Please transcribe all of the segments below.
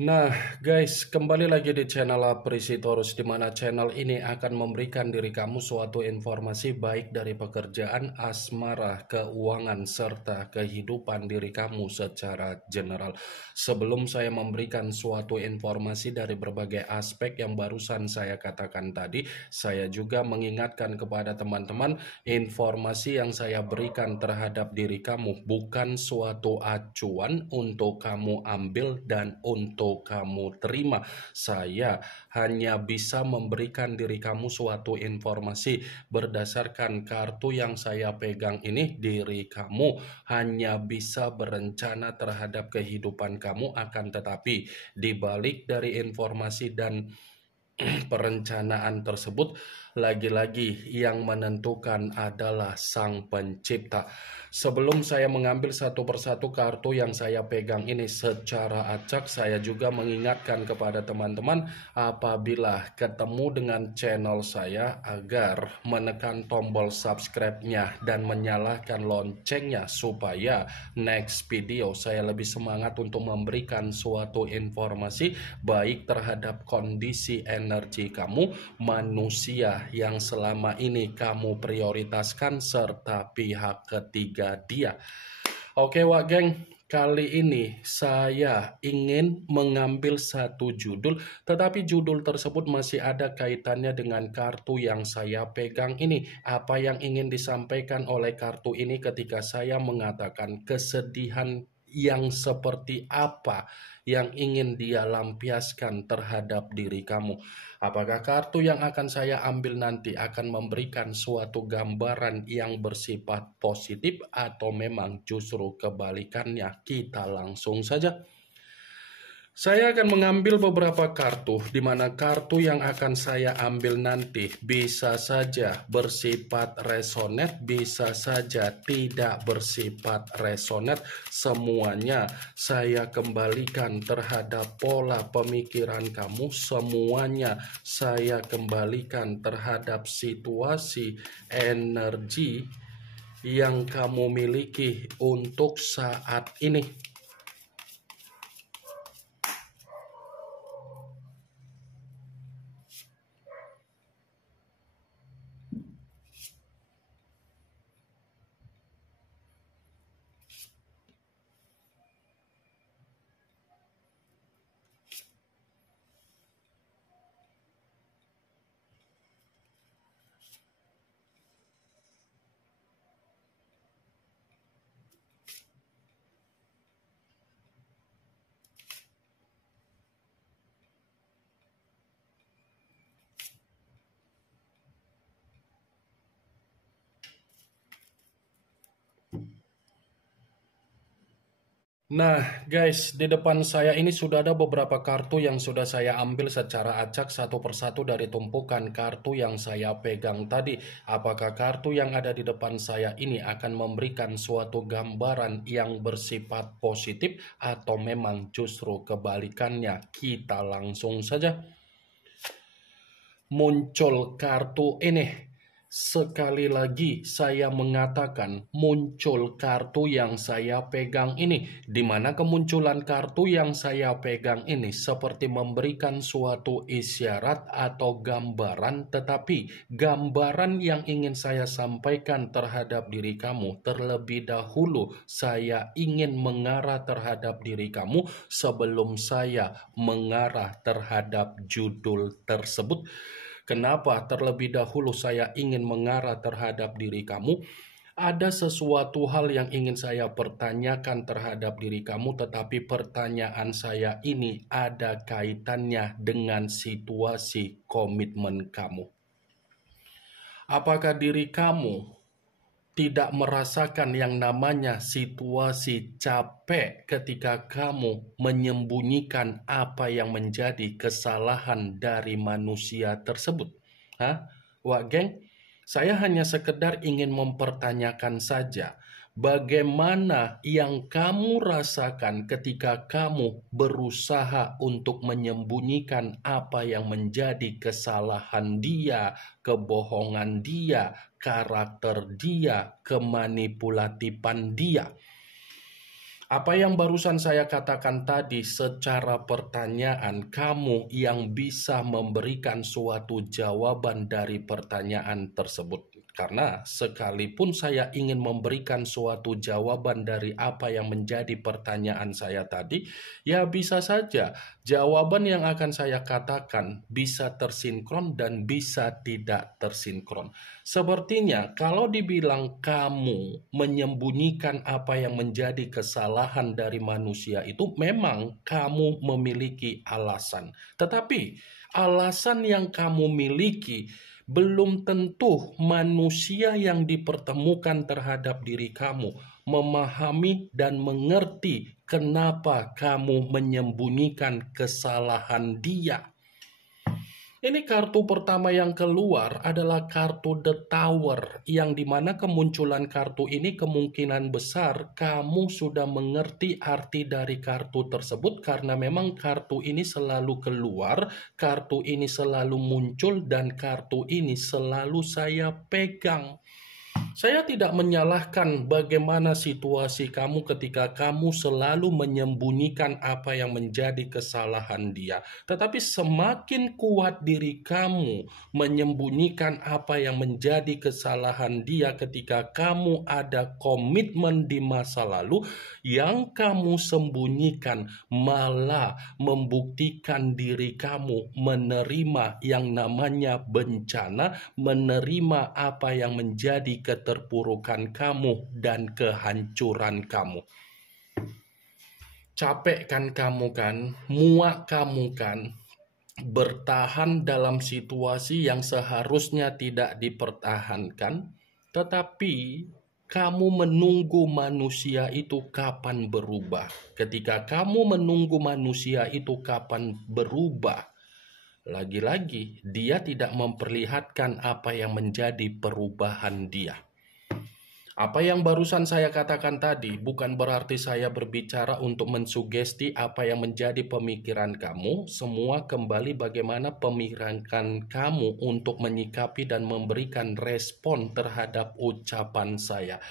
Nah, guys, kembali lagi di channel Aprisitorus, di mana channel ini akan memberikan diri kamu suatu informasi baik dari pekerjaan, asmara, keuangan, serta kehidupan diri kamu secara general. Sebelum saya memberikan suatu informasi dari berbagai aspek yang barusan saya katakan tadi, saya juga mengingatkan kepada teman-teman, informasi yang saya berikan terhadap diri kamu bukan suatu acuan untuk kamu ambil dan untuk kamu terima. Saya hanya bisa memberikan diri kamu suatu informasi berdasarkan kartu yang saya pegang ini. Diri kamu hanya bisa berencana terhadap kehidupan kamu, akan tetapi dibalik dari informasi dan perencanaan tersebut, lagi-lagi yang menentukan adalah Sang Pencipta. Sebelum saya mengambil satu persatu kartu yang saya pegang ini secara acak, saya juga mengingatkan kepada teman-teman apabila ketemu dengan channel saya agar menekan tombol subscribe-nya dan menyalakan loncengnya supaya next video saya lebih semangat untuk memberikan suatu informasi baik terhadap kondisi energi kamu, manusia yang selama ini kamu prioritaskan, serta pihak ketiga dia. Oke Wak Geng, kali ini saya ingin mengambil satu judul, tetapi judul tersebut masih ada kaitannya dengan kartu yang saya pegang ini. Apa yang ingin disampaikan oleh kartu ini ketika saya mengatakan kesedihan yang seperti apa yang ingin dia lampiaskan terhadap diri kamu. Apakah kartu yang akan saya ambil nanti akan memberikan suatu gambaran yang bersifat positif atau memang justru kebalikannya? Kita langsung saja. Saya akan mengambil beberapa kartu, di mana kartu yang akan saya ambil nanti bisa saja bersifat resonate, bisa saja tidak bersifat resonate. Semuanya saya kembalikan terhadap pola pemikiran kamu, semuanya saya kembalikan terhadap situasi energi yang kamu miliki untuk saat ini. Nah guys, di depan saya ini sudah ada beberapa kartu yang sudah saya ambil secara acak satu persatu dari tumpukan kartu yang saya pegang tadi. Apakah kartu yang ada di depan saya ini akan memberikan suatu gambaran yang bersifat positif atau memang justru kebalikannya? Kita langsung saja. Muncul kartu ini. Sekali lagi saya mengatakan muncul kartu yang saya pegang ini, di mana kemunculan kartu yang saya pegang ini seperti memberikan suatu isyarat atau gambaran, tetapi gambaran yang ingin saya sampaikan terhadap diri kamu terlebih dahulu, saya ingin mengarah terhadap diri kamu sebelum saya mengarah terhadap judul tersebut. Kenapa terlebih dahulu saya ingin mengarah terhadap diri kamu? Ada sesuatu hal yang ingin saya pertanyakan terhadap diri kamu, tetapi pertanyaan saya ini ada kaitannya dengan situasi komitmen kamu. Apakah diri kamu tidak merasakan yang namanya situasi capek ketika kamu menyembunyikan apa yang menjadi kesalahan dari manusia tersebut? Hah? Wah, geng, saya hanya sekedar ingin mempertanyakan saja. Bagaimana yang kamu rasakan ketika kamu berusaha untuk menyembunyikan apa yang menjadi kesalahan dia, kebohongan dia, karakter dia, kemanipulatifan dia? Apa yang barusan saya katakan tadi secara pertanyaan, kamu yang bisa memberikan suatu jawaban dari pertanyaan tersebut. Karena sekalipun saya ingin memberikan suatu jawaban dari apa yang menjadi pertanyaan saya tadi, ya bisa saja jawaban yang akan saya katakan bisa tersinkron dan bisa tidak tersinkron. Sepertinya kalau dibilang kamu menyembunyikan apa yang menjadi kesalahan dari manusia itu memang kamu memiliki alasan. Tetapi alasan yang kamu miliki belum tentu manusia yang dipertemukan terhadap diri kamu memahami dan mengerti kenapa kamu menyembunyikan kesalahan dia. Ini kartu pertama yang keluar adalah kartu The Tower, yang dimana kemunculan kartu ini kemungkinan besar kamu sudah mengerti arti dari kartu tersebut, karena memang kartu ini selalu keluar, kartu ini selalu muncul, dan kartu ini selalu saya pegang. Saya tidak menyalahkan bagaimana situasi kamu ketika kamu selalu menyembunyikan apa yang menjadi kesalahan dia. Tetapi semakin kuat diri kamu menyembunyikan apa yang menjadi kesalahan dia ketika kamu ada komitmen di masa lalu, yang kamu sembunyikan malah membuktikan diri kamu menerima yang namanya bencana, menerima apa yang menjadi keterpurukan kamu dan kehancuran kamu. Capek kan kamu kan, muak kamu kan, bertahan dalam situasi yang seharusnya tidak dipertahankan, tetapi kamu menunggu manusia itu kapan berubah. Ketika kamu menunggu manusia itu kapan berubah, lagi-lagi, dia tidak memperlihatkan apa yang menjadi perubahan dia. Apa yang barusan saya katakan tadi bukan berarti saya berbicara untuk mensugesti apa yang menjadi pemikiran kamu. Semua kembali bagaimana pemikiran kamu untuk menyikapi dan memberikan respon terhadap ucapan saya.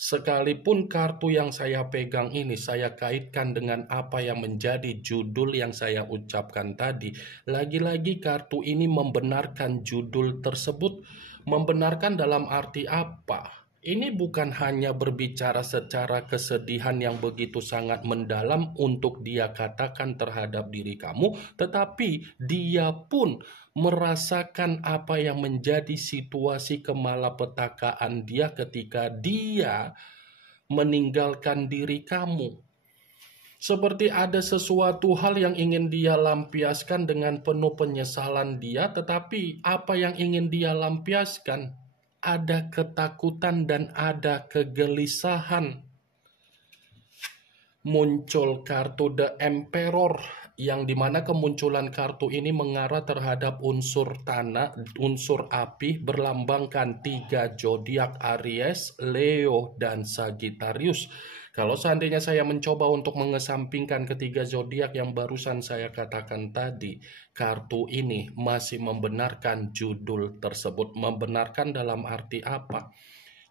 Sekalipun kartu yang saya pegang ini saya kaitkan dengan apa yang menjadi judul yang saya ucapkan tadi, lagi-lagi kartu ini membenarkan judul tersebut. Membenarkan dalam arti apa? Ini bukan hanya berbicara secara kesedihan yang begitu sangat mendalam untuk dia katakan terhadap diri kamu, tetapi dia pun merasakan apa yang menjadi situasi kemalapetakaan dia ketika dia meninggalkan diri kamu. Seperti ada sesuatu hal yang ingin dia lampiaskan dengan penuh penyesalan dia, tetapi apa yang ingin dia lampiaskan? Ada ketakutan dan ada kegelisahan. Muncul kartu The Emperor, yang dimana kemunculan kartu ini mengarah terhadap unsur tanah, unsur api, berlambangkan 3 zodiak Aries, Leo, dan Sagittarius. Kalau seandainya saya mencoba untuk mengesampingkan ketiga zodiak yang barusan saya katakan tadi, kartu ini masih membenarkan judul tersebut. Membenarkan dalam arti apa?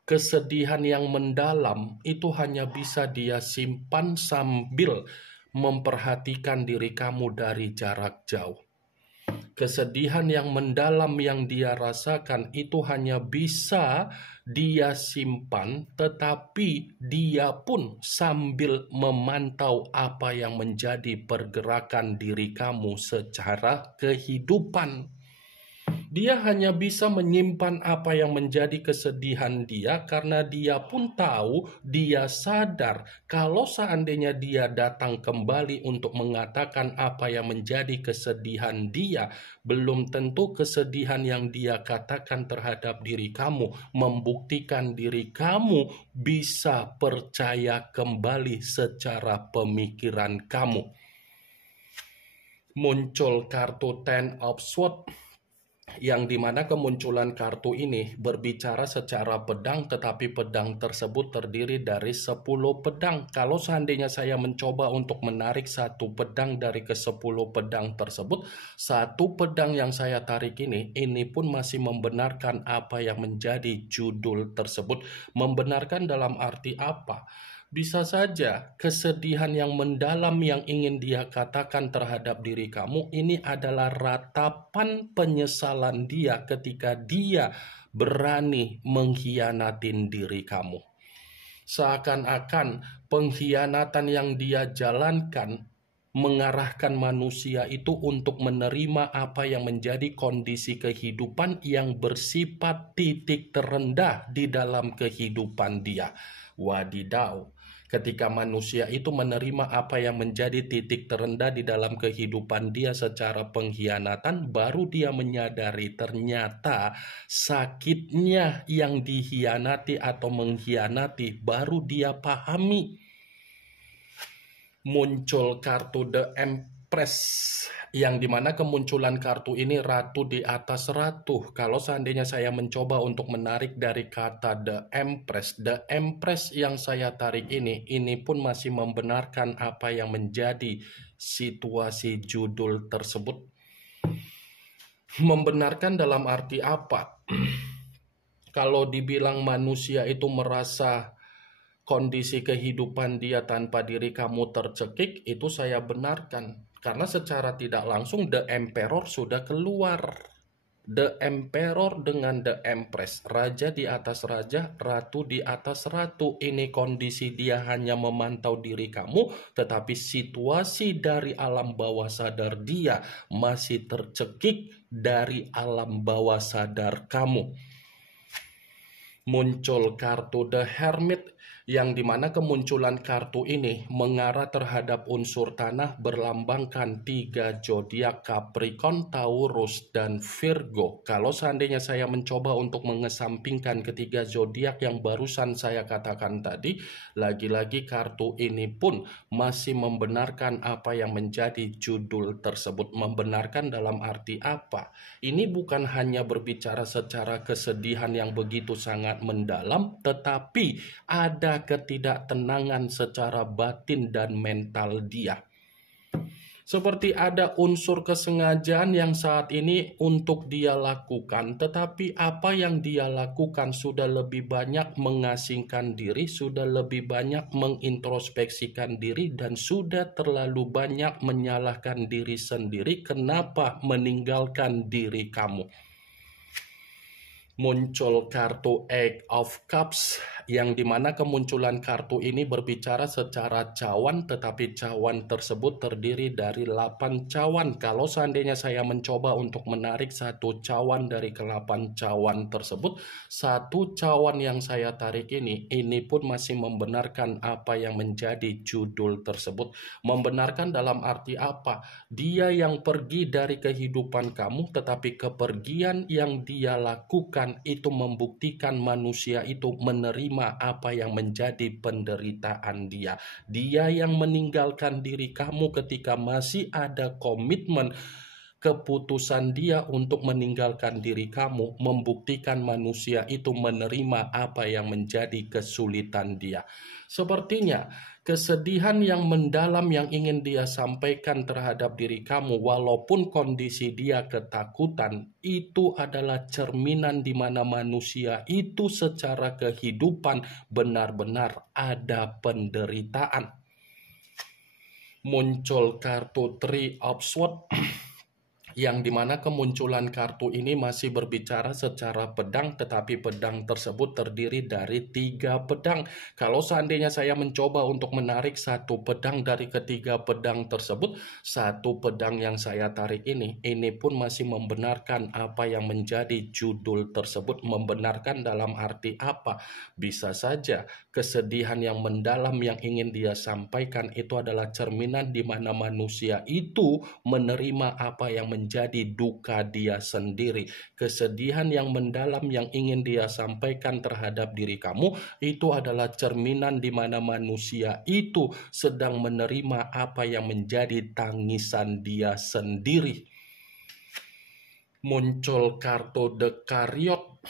Kesedihan yang mendalam itu hanya bisa dia simpan sambil memperhatikan diri kamu dari jarak jauh. Kesedihan yang mendalam yang dia rasakan itu hanya bisa dia simpan, tetapi dia pun sambil memantau apa yang menjadi pergerakan diri kamu secara kehidupan. Dia hanya bisa menyimpan apa yang menjadi kesedihan dia karena dia pun tahu, dia sadar kalau seandainya dia datang kembali untuk mengatakan apa yang menjadi kesedihan dia, belum tentu kesedihan yang dia katakan terhadap diri kamu membuktikan diri kamu bisa percaya kembali secara pemikiran kamu. Muncul kartu Ten of Swords, yang dimana kemunculan kartu ini berbicara secara pedang, tetapi pedang tersebut terdiri dari 10 pedang. Kalau seandainya saya mencoba untuk menarik satu pedang dari ke-10 pedang tersebut, satu pedang yang saya tarik ini pun masih membenarkan apa yang menjadi judul tersebut. Membenarkan dalam arti apa? Bisa saja kesedihan yang mendalam yang ingin dia katakan terhadap diri kamu ini adalah ratapan penyesalan dia ketika dia berani mengkhianatin diri kamu. Seakan-akan pengkhianatan yang dia jalankan mengarahkan manusia itu untuk menerima apa yang menjadi kondisi kehidupan yang bersifat titik terendah di dalam kehidupan dia. Wadidaw. Ketika manusia itu menerima apa yang menjadi titik terendah di dalam kehidupan dia secara pengkhianatan, baru dia menyadari ternyata sakitnya yang dikhianati atau mengkhianati, baru dia pahami. Muncul kartu The Empress, yang dimana kemunculan kartu ini ratu di atas ratu. Kalau seandainya saya mencoba untuk menarik dari kata The Empress yang saya tarik ini pun masih membenarkan apa yang menjadi situasi judul tersebut. Membenarkan dalam arti apa? Kalau dibilang manusia itu merasa kondisi kehidupan dia tanpa diri kamu tercekik, itu saya benarkan. Karena secara tidak langsung The Emperor sudah keluar. The Emperor dengan The Empress, raja di atas raja, ratu di atas ratu. Ini kondisi dia hanya memantau diri kamu, tetapi situasi dari alam bawah sadar dia masih tercekik dari alam bawah sadar kamu. Muncul kartu The Hermit, yang dimana kemunculan kartu ini mengarah terhadap unsur tanah berlambangkan 3 zodiak Capricorn, Taurus, dan Virgo. Kalau seandainya saya mencoba untuk mengesampingkan ketiga zodiak yang barusan saya katakan tadi, lagi-lagi kartu ini pun masih membenarkan apa yang menjadi judul tersebut. Membenarkan dalam arti apa? Ini bukan hanya berbicara secara kesedihan yang begitu sangat mendalam, tetapi ada ketidaktenangan secara batin dan mental dia. Seperti ada unsur kesengajaan yang saat ini untuk dia lakukan, tetapi apa yang dia lakukan sudah lebih banyak mengasingkan diri, sudah lebih banyak mengintrospeksikan diri, dan sudah terlalu banyak menyalahkan diri sendiri kenapa meninggalkan diri kamu. Muncul kartu Eight of Cups, yang dimana kemunculan kartu ini berbicara secara cawan, tetapi cawan tersebut terdiri dari 8 cawan. Kalau seandainya saya mencoba untuk menarik satu cawan dari ke-8 cawan tersebut, satu cawan yang saya tarik ini pun masih membenarkan apa yang menjadi judul tersebut. Membenarkan dalam arti apa? Dia yang pergi dari kehidupan kamu, tetapi kepergian yang dia lakukan itu membuktikan manusia itu menerima apa yang menjadi penderitaan dia. Dia yang meninggalkan diri kamu ketika masih ada komitmen. Keputusan dia untuk meninggalkan diri kamu membuktikan manusia itu menerima apa yang menjadi kesulitan dia. Sepertinya kesedihan yang mendalam yang ingin dia sampaikan terhadap diri kamu, walaupun kondisi dia ketakutan, itu adalah cerminan di mana manusia itu secara kehidupan benar-benar ada penderitaan. Muncul kartu Three of Swords, yang dimana kemunculan kartu ini masih berbicara secara pedang, tetapi pedang tersebut terdiri dari 3 pedang. Kalau seandainya saya mencoba untuk menarik satu pedang dari ketiga pedang tersebut, satu pedang yang saya tarik ini pun masih membenarkan apa yang menjadi judul tersebut. Membenarkan dalam arti apa? Bisa saja kesedihan yang mendalam yang ingin dia sampaikan itu adalah cerminan di mana manusia itu menerima apa yang menjadi duka dia sendiri. Kesedihan yang mendalam yang ingin dia sampaikan terhadap diri kamu itu adalah cerminan di mana manusia itu sedang menerima apa yang menjadi tangisan dia sendiri. Muncul kartu The Chariot,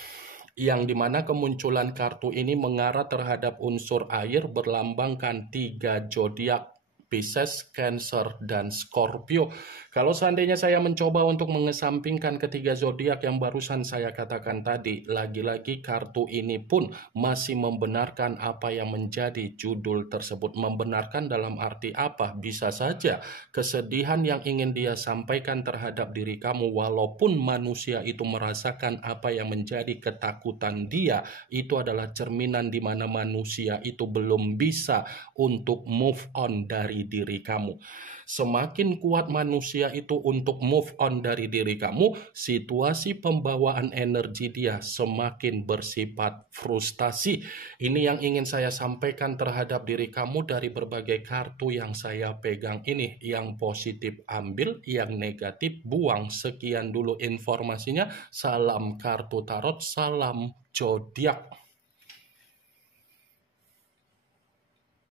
yang dimana kemunculan kartu ini mengarah terhadap unsur air berlambangkan 3 zodiak Pisces, Cancer, dan Scorpio. Kalau seandainya saya mencoba untuk mengesampingkan ketiga zodiak yang barusan saya katakan tadi, lagi-lagi kartu ini pun masih membenarkan apa yang menjadi judul tersebut. Membenarkan dalam arti apa? Bisa saja kesedihan yang ingin dia sampaikan terhadap diri kamu, walaupun manusia itu merasakan apa yang menjadi ketakutan dia, itu adalah cerminan di mana manusia itu belum bisa untuk move on dari diri kamu. Semakin kuat manusia itu untuk move on dari diri kamu, situasi pembawaan energi dia semakin bersifat frustasi. Ini yang ingin saya sampaikan terhadap diri kamu dari berbagai kartu yang saya pegang ini. Yang positif ambil, yang negatif buang. Sekian dulu informasinya. Salam kartu tarot, salam zodiak.